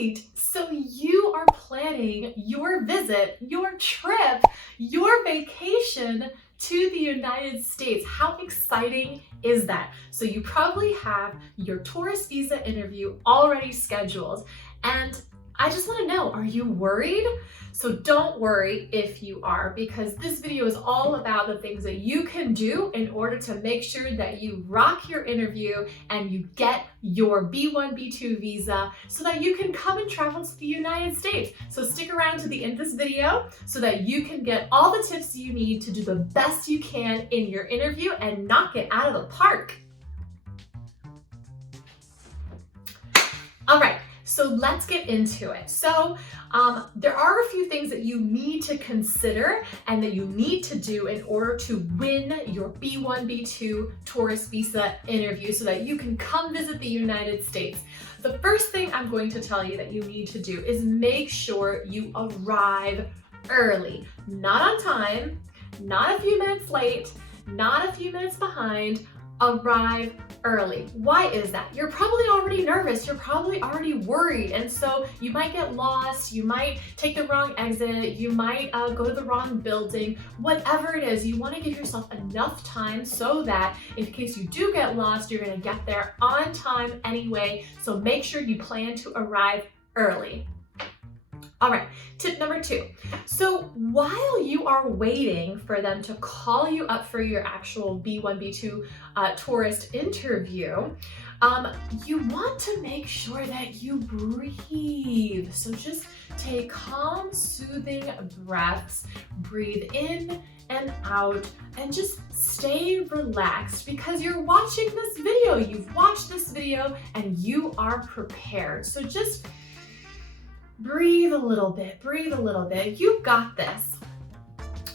right, so you are planning your visit, your trip, your vacation to the United States. How exciting is that? So you probably have your tourist visa interview already scheduled, and I just want to know, are you worried? So don't worry if you are, because this video is all about the things that you can do in order to make sure that you rock your interview and you get your B1, B2 visa so that you can come and travel to the United States. So stick around to the end of this video so that you can get all the tips you need to do the best you can in your interview and knock it out of the park. All right. So let's get into it. So there are a few things that you need to consider and that you need to do in order to win your B1, B2 tourist visa interview so that you can come visit the United States. The first thing I'm going to tell you that you need to do is make sure you arrive early. Not on time, not a few minutes late, not a few minutes behind. Arrive early. Why is that? You're probably already nervous, you're probably already worried, and so you might get lost, you might take the wrong exit, you might go to the wrong building. Whatever it is, you want to give yourself enough time so that in case you do get lost, you're going to get there on time anyway. So make sure you plan to arrive early. All right, tip number 2. So while you are waiting for them to call you up for your actual B1, B2 tourist interview, you want to make sure that you breathe. So just take calm, soothing breaths, breathe in and out, and just stay relaxed because you're watching this video. You've watched this video and you are prepared. So just breathe a little bit, breathe a little bit. You got this.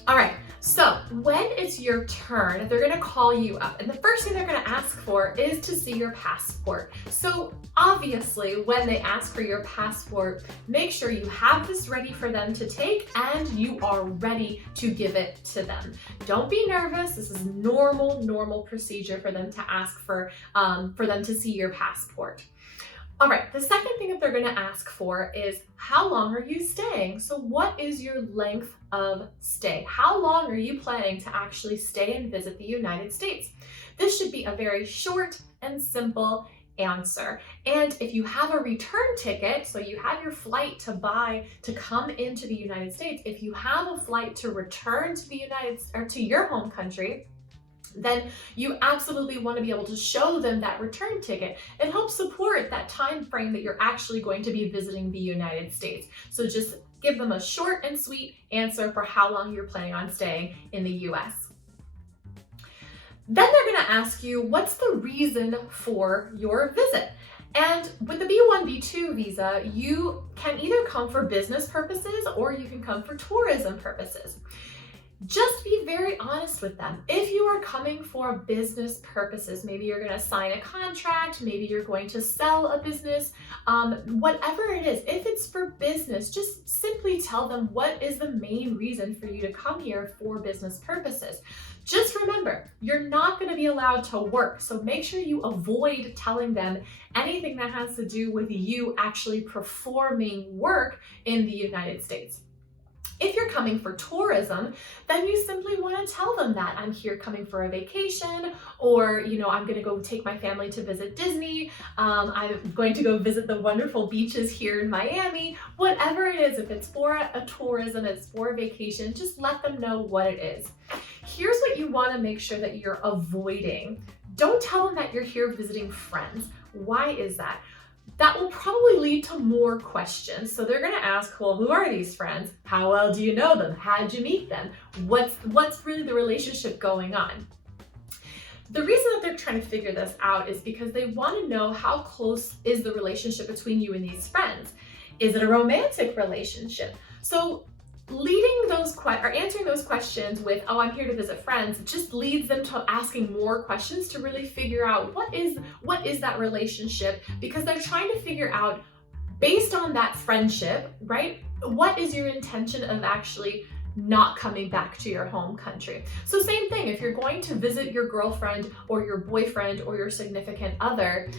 All right, so when it's your turn, they're gonna call you up, and the first thing they're gonna ask for is to see your passport. So obviously, when they ask for your passport, make sure you have this ready for them to take and you are ready to give it to them. Don't be nervous. This is normal procedure for them to ask for them to see your passport. All right, the second thing that they're going to ask for is how long are you staying? So what is your length of stay? How long are you planning to actually stay and visit the United States? This should be a very short and simple answer. And if you have a return ticket, so you have your flight to buy to come into the United States, if you have a flight to return to to your home country, then you absolutely want to be able to show them that return ticket. It helps support that time frame that you're actually going to be visiting the United States. So just give them a short and sweet answer for how long you're planning on staying in the US. Then they're going to ask you, what's the reason for your visit? And with the B1, B2 visa, you can either come for business purposes or you can come for tourism purposes. Just be very honest with them. If you are coming for business purposes, maybe you're going to sign a contract, maybe you're going to sell a business, whatever it is, if it's for business, just simply tell them what is the main reason for you to come here for business purposes. Just remember, you're not going to be allowed to work, so make sure you avoid telling them anything that has to do with you actually performing work in the United States. If you're coming for tourism, then you simply want to tell them that I'm here coming for a vacation, or, I'm going to go take my family to visit Disney. I'm going to go visit the wonderful beaches here in Miami. Whatever it is, if it's for a tourism, it's for a vacation, just let them know what it is. Here's what you want to make sure that you're avoiding. Don't tell them that you're here visiting friends. Why is that? That will probably lead to more questions. So they're going to ask, well, who are these friends? How well do you know them? How'd you meet them? What's really the relationship going on? The reason that they're trying to figure this out is because they want to know how close is the relationship between you and these friends. Is it a romantic relationship? So answering those questions with, oh, I'm here to visit friends, just leads them to asking more questions to really figure out what is that relationship, because they're trying to figure out, based on that friendship, right, what is your intention of actually not coming back to your home country. So same thing, if you're going to visit your girlfriend or your boyfriend or your significant other,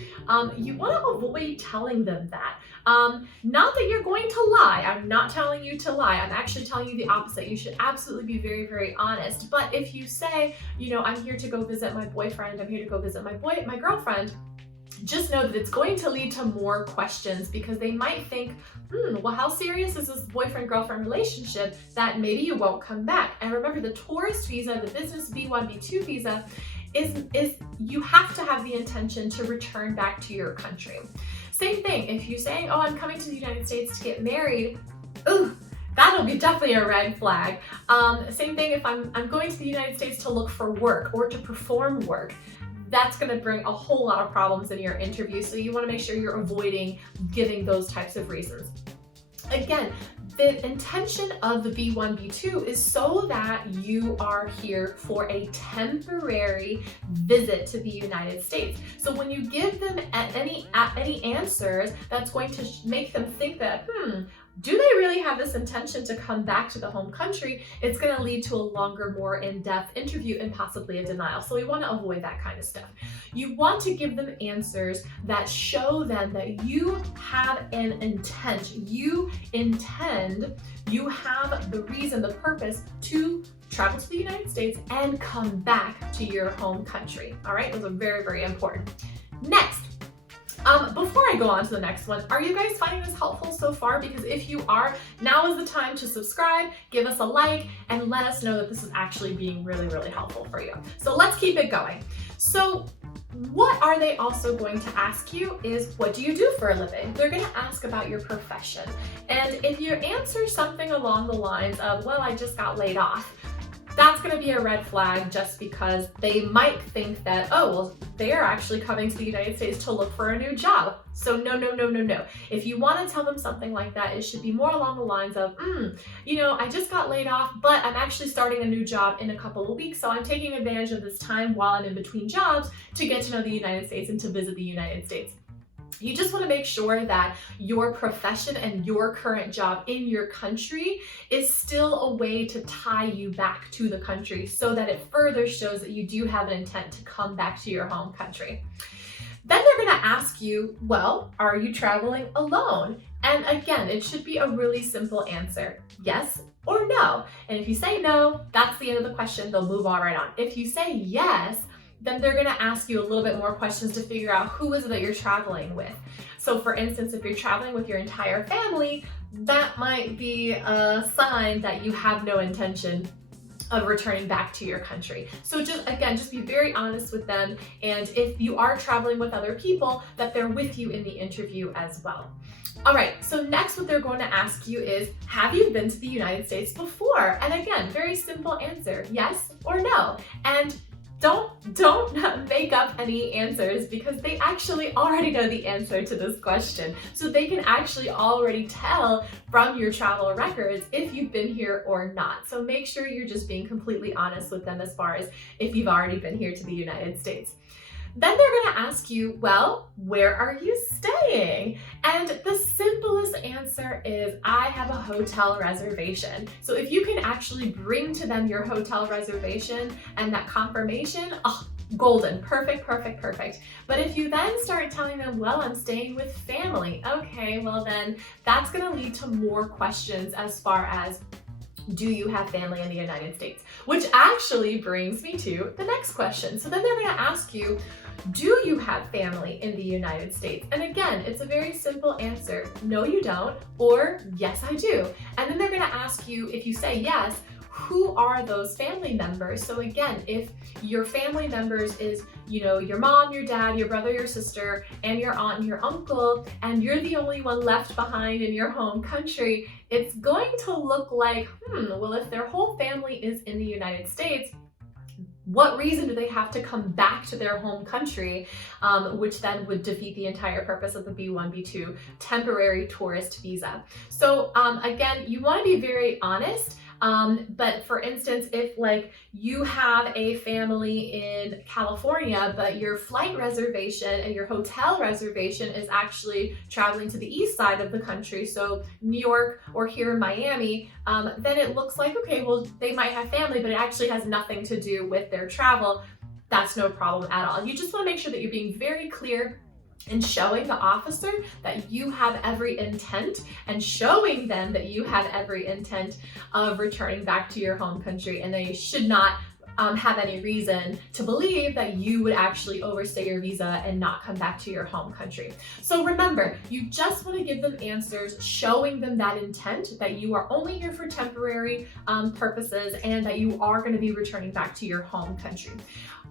you want to avoid telling them that. Not that you're going to lie. I'm not telling you to lie. I'm actually telling you the opposite. You should absolutely be very, very honest. But if you say, I'm here to go visit my boyfriend, I'm here to go visit my girlfriend, just know that it's going to lead to more questions because they might think, well, how serious is this boyfriend-girlfriend relationship that maybe you won't come back? And remember, the tourist visa, the business B1, B2 visa, is you have to have the intention to return back to your country. Same thing, if you're saying, oh, I'm coming to the United States to get married, ooh, that'll be definitely a red flag. Same thing if I'm going to the United States to look for work or to perform work. That's going to bring a whole lot of problems in your interview, so you want to make sure you're avoiding giving those types of reasons. Again, the intention of the B1, B2 is so that you are here for a temporary visit to the United States. So when you give them any answers, that's going to make them think that, do they really have this intention to come back to the home country? It's going to lead to a longer, more in-depth interview and possibly a denial. So we want to avoid that kind of stuff. You want to give them answers that show them that you have an intent. You intend, you have the reason, the purpose to travel to the United States and come back to your home country. All right, those are very, very important. Next. Before I go on to the next one, are you guys finding this helpful so far? Because if you are, now is the time to subscribe, give us a like, and let us know that this is actually being really, really helpful for you. So let's keep it going. So what are they also going to ask you is, what do you do for a living? They're going to ask about your profession. And if you answer something along the lines of, well, I just got laid off, that's going to be a red flag just because they might think that, oh, well, they are actually coming to the United States to look for a new job. So no, no, no, no, no. If you want to tell them something like that, it should be more along the lines of, I just got laid off, but I'm actually starting a new job in a couple of weeks. So I'm taking advantage of this time while I'm in between jobs to get to know the United States and to visit the United States. You just want to make sure that your profession and your current job in your country is still a way to tie you back to the country so that it further shows that you do have an intent to come back to your home country. Then they're going to ask you, well, are you traveling alone? And again, it should be a really simple answer, yes or no. And if you say no, that's the end of the question. They'll move on right on. If you say yes, then they're going to ask you a little bit more questions to figure out who is it that you're traveling with. So for instance, if you're traveling with your entire family, that might be a sign that you have no intention of returning back to your country. So just be very honest with them. And if you are traveling with other people, that they're with you in the interview as well. All right, so next what they're going to ask you is, have you been to the United States before? And again, very simple answer, yes or no. And don't make up any answers because they actually already know the answer to this question. So they can actually already tell from your travel records if you've been here or not. So make sure you're just being completely honest with them as far as if you've already been here to the United States. Then they're going to ask you, well, where are you staying? And the simplest answer is, I have a hotel reservation. So if you can actually bring to them your hotel reservation and that confirmation, golden, perfect, perfect, perfect. But if you then start telling them, well, I'm staying with family, okay, well then that's going to lead to more questions as far as, do you have family in the United States? Which actually brings me to the next question. So then they're going to ask you, do you have family in the United States? And again, it's a very simple answer. No, you don't, or yes, I do. And then they're going to ask you, if you say yes, who are those family members? So again, if your family members is, your mom, your dad, your brother, your sister, and your aunt and your uncle, and you're the only one left behind in your home country, it's going to look like, well, if their whole family is in the United States, what reason do they have to come back to their home country, which then would defeat the entire purpose of the B1, B2 temporary tourist visa. So again, you want to be very honest. But for instance, if like you have a family in California, but your flight reservation and your hotel reservation is actually traveling to the east side of the country, so New York or here in Miami, then it looks like, okay, well, they might have family, but it actually has nothing to do with their travel. That's no problem at all. You just want to make sure that you're being very clear and showing the officer that you have every intent and showing them that you have every intent of returning back to your home country, and they should not have any reason to believe that you would actually overstay your visa and not come back to your home country. So remember, you just want to give them answers showing them that intent, that you are only here for temporary purposes and that you are going to be returning back to your home country.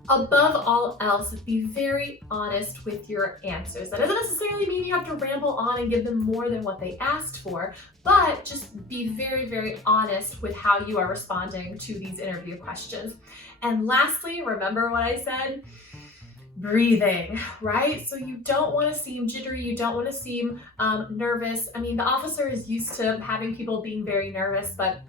Above all else, be very honest with your answers. That doesn't necessarily mean you have to ramble on and give them more than what they asked for, but just be very, very honest with how you are responding to these interview questions. And lastly, remember what I said? Breathing, right? So you don't want to seem jittery, you don't want to seem nervous. I mean, the officer is used to having people being very nervous, but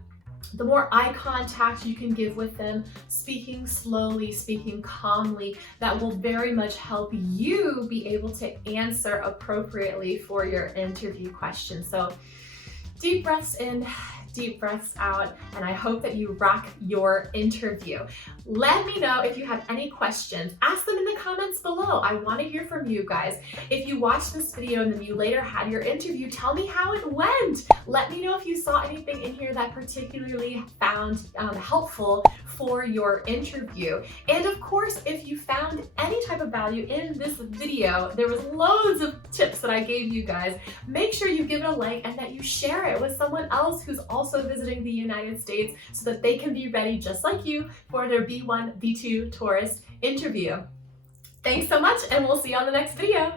the more eye contact you can give with them, speaking slowly, speaking calmly, that will very much help you be able to answer appropriately for your interview questions. So deep breaths in, deep breaths out, and I hope that you rock your interview. Let me know if you have any questions. Ask them in the comments below. I want to hear from you guys. If you watched this video and then you later had your interview, tell me how it went. Let me know if you saw anything in here that particularly found helpful for your interview. And of course, if you found any type of value in this video, there was loads of tips that I gave you guys. Make sure you give it a like and that you share it with someone else who's also visiting the United States so that they can be ready just like you for their B1, B2 tourist interview. Thanks so much, and we'll see you on the next video.